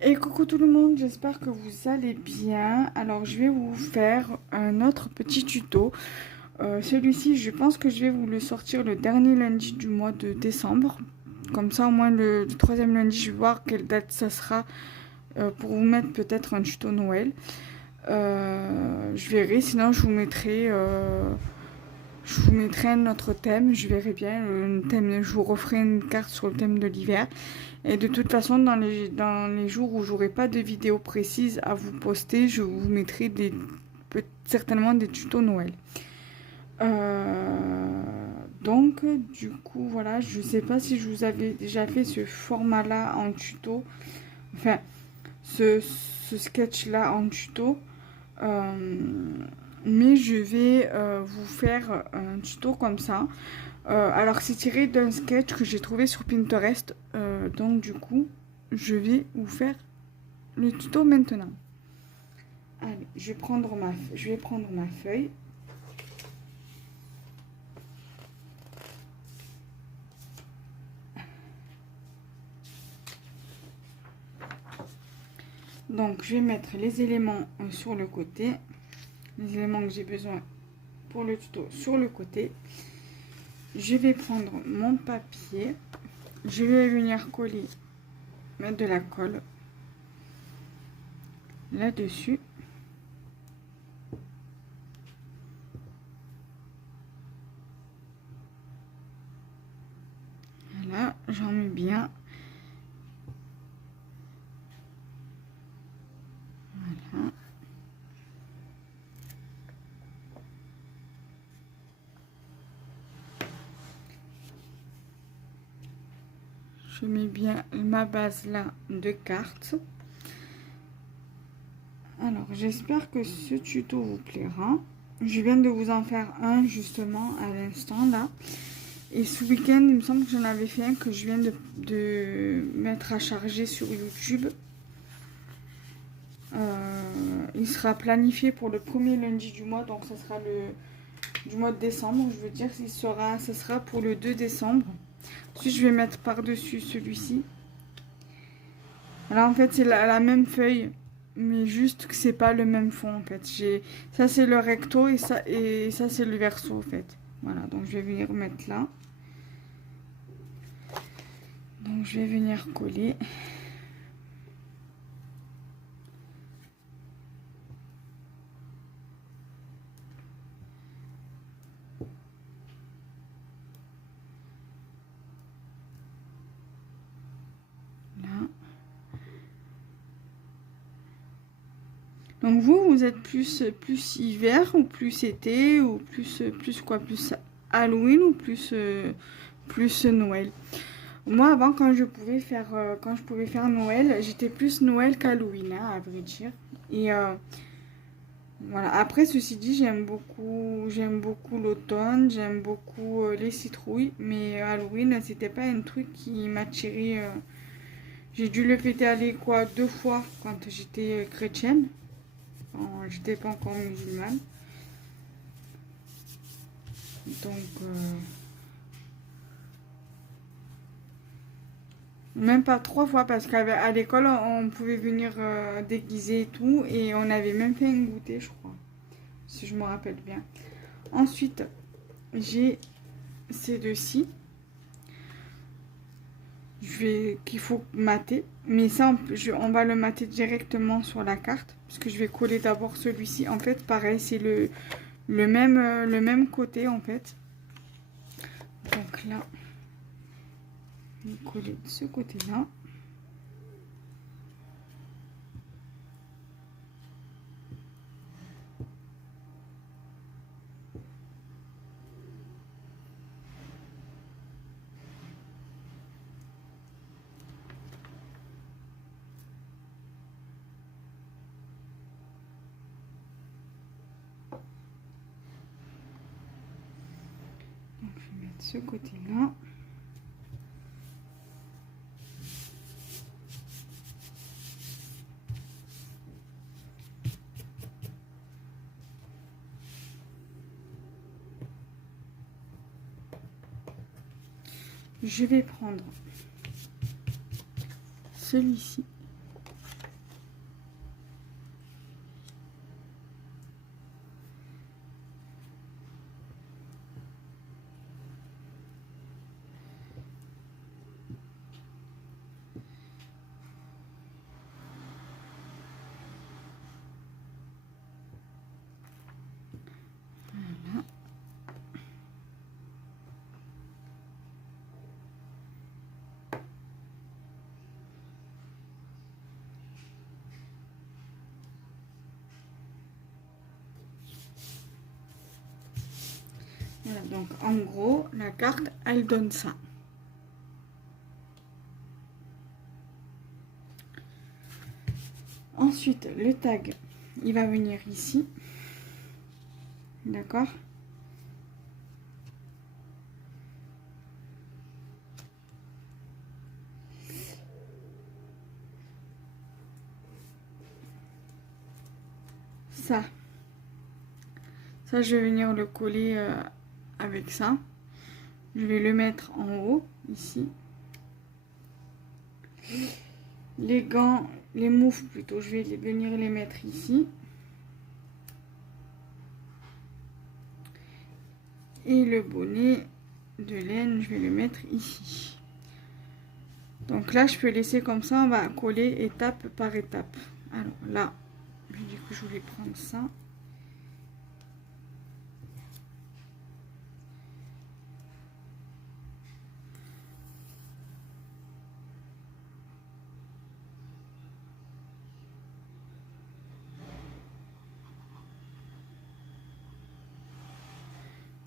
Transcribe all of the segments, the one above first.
Et coucou tout le monde, j'espère que vous allez bien. Alors je vais vous faire un autre petit tuto. Celui-ci, je pense que je vais vous le sortir le dernier lundi du mois de décembre. Comme ça, au moins le troisième lundi, je vais voir quelle date ça sera pour vous mettre peut-être un tuto Noël. Je verrai, sinon je vous mettrai un autre thème, je verrai bien. Je vous referai une carte sur le thème de l'hiver. Et de toute façon, dans les jours où j'aurai pas de vidéo précise à vous poster, je vous mettrai certainement des tutos Noël. Donc, du coup, voilà, je sais pas si je vous avais déjà fait ce format-là en tuto, enfin, ce sketch-là en tuto. Euh, mais je vais vous faire un tuto comme ça. Alors c'est tiré d'un sketch que j'ai trouvé sur Pinterest. Donc du coup, je vais vous faire le tuto maintenant. Allez, je vais prendre ma feuille. Donc je vais mettre les éléments sur le côté. Les éléments que j'ai besoin pour le tuto sur le côté. Je vais prendre mon papier. Je vais venir coller, mettre de la colle là-dessus. Voilà, j'en mets bien. Voilà. Je mets bien ma base là de cartes. Alors, j'espère que ce tuto vous plaira. Je viens de vous en faire un justement à l'instant là. Et ce week-end, il me semble que j'en avais fait un que je viens de mettre à charger sur YouTube. Il sera planifié pour le premier lundi du mois, donc ça sera du mois de décembre. Je veux dire, ça sera pour le 2 décembre. Ensuite, je vais mettre par-dessus celui-ci. Alors en fait, c'est la même feuille, mais juste que c'est pas le même fond en fait. Ça c'est le recto et ça c'est le verso en fait. Voilà, donc je vais venir mettre là. Donc je vais venir coller. Là. Donc vous êtes plus hiver ou plus été ou plus quoi, plus Halloween ou plus Noël. Moi avant quand je pouvais faire Noël, j'étais plus Noël qu'Halloween hein, à vrai dire. Et voilà. Après, ceci dit, j'aime beaucoup l'automne, j'aime beaucoup les citrouilles, mais Halloween, c'était pas un truc qui m'attirait. J'ai dû le fêter aller quoi 2 fois quand j'étais chrétienne, quand j'étais pas encore musulmane. Donc, même pas 3 fois parce qu'à l'école, on pouvait venir déguiser et tout, et on avait même fait un goûter, je crois, si je me rappelle bien. Ensuite, j'ai ces deux-ci. Qu'il faut mater, mais ça on va le mater directement sur la carte parce que je vais coller d'abord celui-ci. En fait pareil, c'est le même côté en fait. Donc là je vais coller de ce côté là. Donc je vais mettre ce côté là. Je vais prendre celui-ci. Voilà, donc en gros, la carte, elle donne ça. Ensuite, le tag, il va venir ici. D'accord? Ça, je vais venir le coller avec ça. Je vais le mettre en haut, ici. Les gants, les moufles plutôt, je vais venir les mettre ici. Et le bonnet de laine, je vais le mettre ici. Donc là, je peux laisser comme ça, on va coller étape par étape. Alors là, je dis que je vais prendre ça.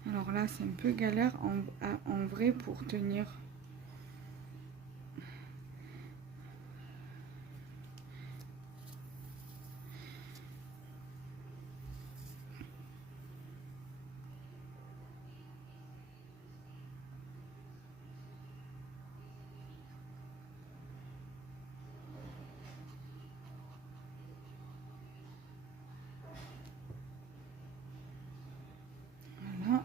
Alors là, c'est un peu galère en vrai pour tenir. Voilà.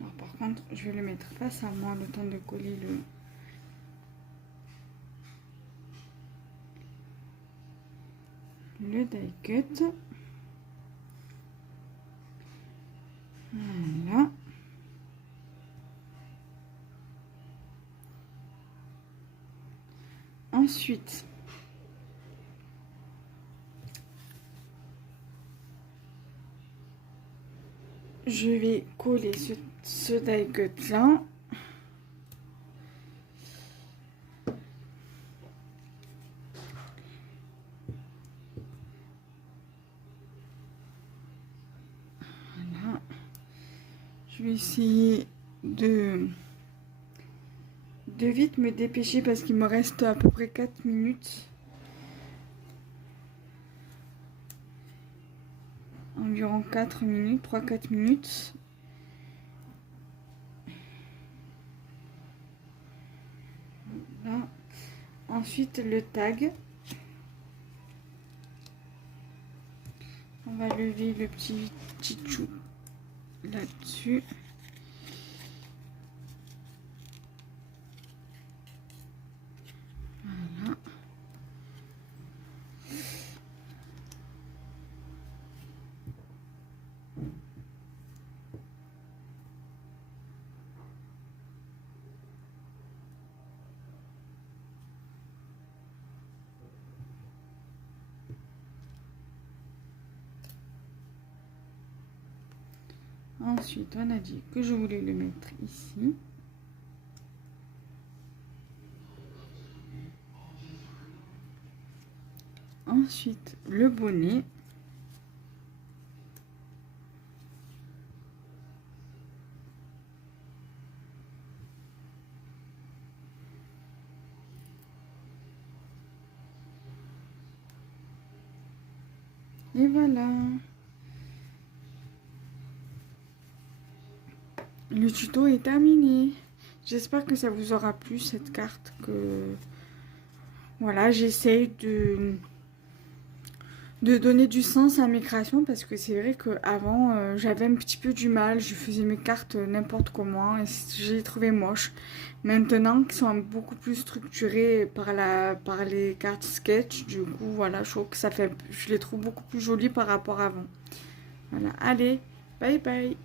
Alors par contre, je vais le mettre face à moi le temps de coller le die cut. Voilà. Ensuite, je vais coller ce die cut là. Voilà. Je vais essayer de vite me dépêcher parce qu'il me reste à peu près 4 minutes. Environ 4 minutes, 3-4 minutes. Là. Ensuite, le tag. On va lever le petit chou là-dessus. Voilà. Ensuite, on a dit que je voulais le mettre ici. Ensuite, le bonnet. Et voilà. Le tuto est terminé. J'espère que ça vous aura plu cette carte. Voilà, j'essaye de donner du sens à mes créations parce que c'est vrai qu'avant j'avais un petit peu du mal, je faisais mes cartes n'importe comment et j'ai trouvé moche. Maintenant qu'ils sont beaucoup plus structurées par les cartes sketch, du coup voilà, je trouve que je les trouve beaucoup plus jolies par rapport à avant. Voilà, allez, bye bye.